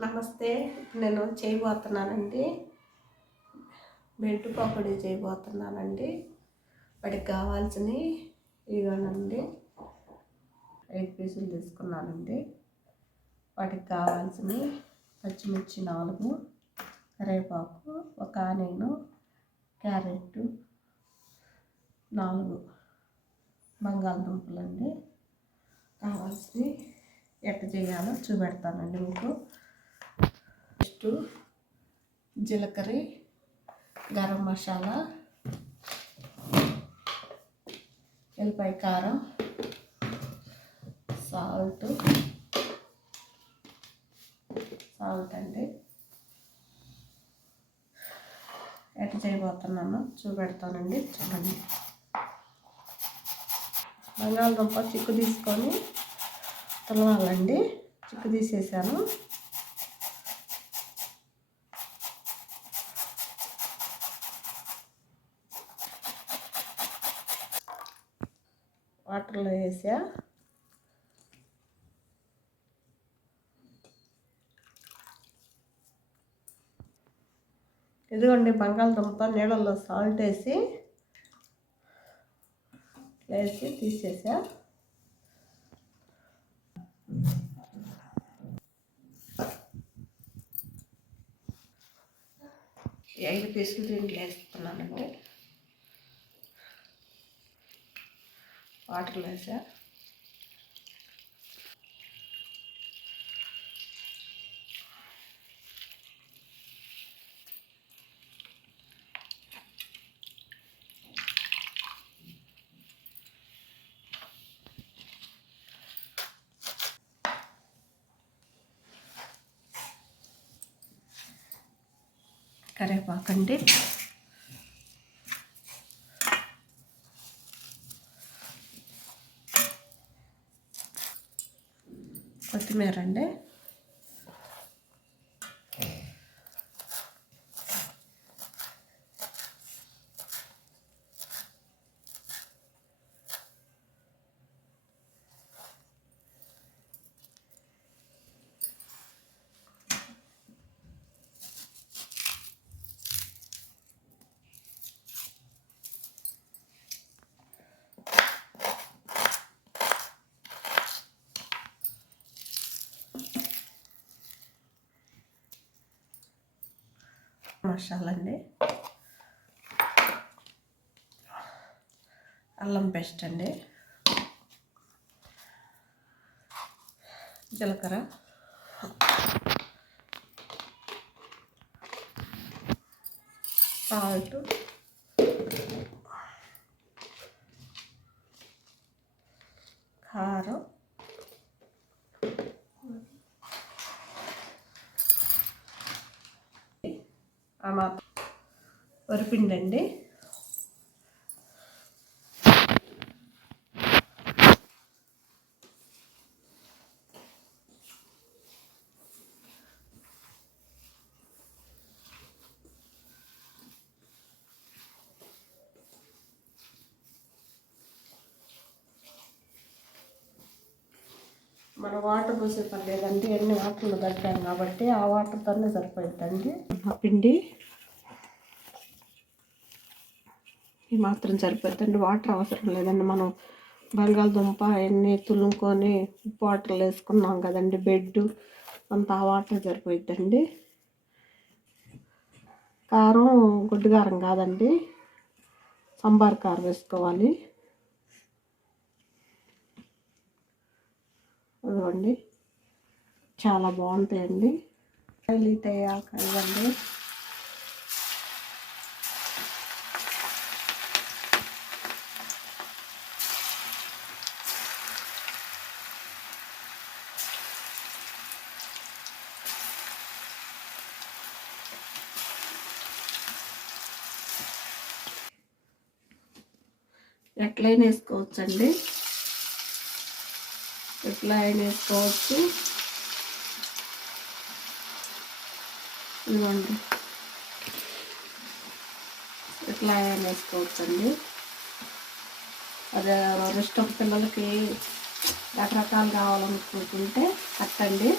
నమస్తే అండి నమస్తే నేను చేయబోతున్నానండి. బెల్ట్ పకోడీ చేయబోతున్నానండి. వాటికి కావాల్సినవి ఇవ్వనండి. ఐదు పీసులు తీసుకున్నానండి. వాటికి కావాల్సినవి పచ్చిమిర్చి నాలుగు కరివేపాకు ఒక నేను క్యారెట్ నాలుగు బంగాళదుంపలు అండి కావాల్సి ఎట్ట చేయాలో చూపెడతానండి మీకు. ఫస్ట్ జీలకర్ర గరం మసాలా ఎల్లిపాయ కారం సాల్ట్ సాల్ట్ అండి. ఎట్ చేయబోతున్నాను చూపెడతానండి చూడండి. బంగాళదుంప చిక్కు తీసుకొని తులవాలండి చిక్కు తీసేసాను. వాటర్లో వేసా. ఇదిగోండి బంగాళదుంప నీళ్ళల్లో సాల్ట్ వేసి వేసి తీసేసా. ఐదు పీసులు దీంట్లో వేస్తున్నానండి. వాటర్ వేసా. కరివేపాకండి కొత్తిమీర అండి. మసాలా అండి అల్లం పేస్ట్ అండి. జీలకర్ర. సాల్ట్. కారం. వరిపిండి అండి మన వాటర్ పోసే పని లేదండి ఎన్ని వాటర్లు తగ్గాం కాబట్టి ఆ వాటర్తోనే సరిపోతుందండి ఆ పిండి ఈ మాత్రం సరిపోతుందండి. వాటర్ అవసరం లేదండి. మనం బంగాళదుంప ఎన్ని తులుముకొని ఉప్పు వాటర్లు వేసుకున్నాం కదండి. బెడ్ అంత ఆ వాటర్ సరిపోతుందండి కారం గుడ్డు కారం కాదండి. సాంబార్ కారం వేసుకోవాలి. అదిగోండి. చాలా బాగుంటాయండి. తయారు అయ్యాక ఎట్లయినా వేసుకోవచ్చండి. ఎట్లా అయినా వేసుకోవచ్చు. ఇదిగోండి. ఎట్లా అయినా వేసుకోవచ్చండి. అదే ఇష్టం పిల్లలకి రకరకాలు కావాలనుకుంటుంటే కట్టండి.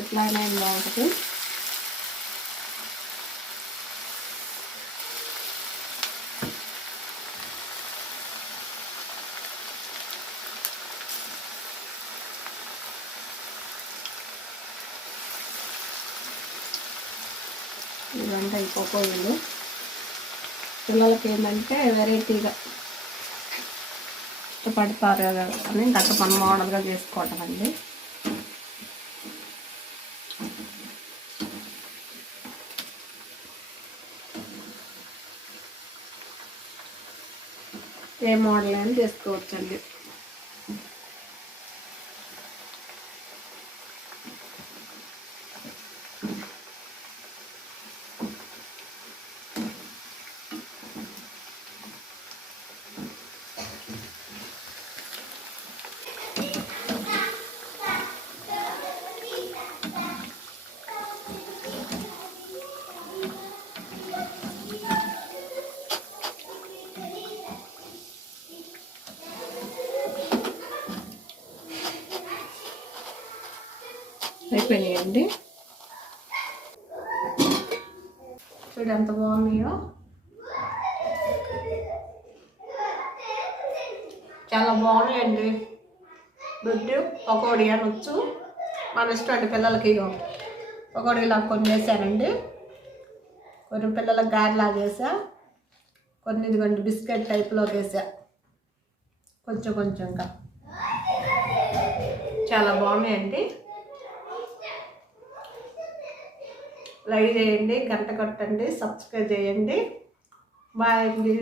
ఎట్లా అయినా బాగుంటుంది. బాగుంటుంది ఇవంతా అయిపోయింది పిల్లలకి ఏంటంటే వెరైటీగా ఇష్టపడతారు కదా అని గట్ట మన మోడల్గా చేసుకోవటం అండి. ఏ మోడల్ అయినా చేసుకోవచ్చండి. అయిపోయినాయండి. చూడు ఎంత బాగున్నాయో. చాలా బాగున్నాయండి. దొడ్డు పకోడీ అనొచ్చు. మన ఇష్టం అండి పిల్లలకి ఇగో. పకోడీ ఇలా కొన్ని వేసానండి. కొన్ని పిల్లలకు గారిలా చేసా కొన్ని ఇదిగోండి బిస్కెట్ టైప్లో వేసా. కొంచెం కొంచెంగా. చాలా బాగున్నాయండి. లైక్ చేయండి గంట కొట్టండి సబ్స్క్రైబ్ చేయండి. బాయ్ అండి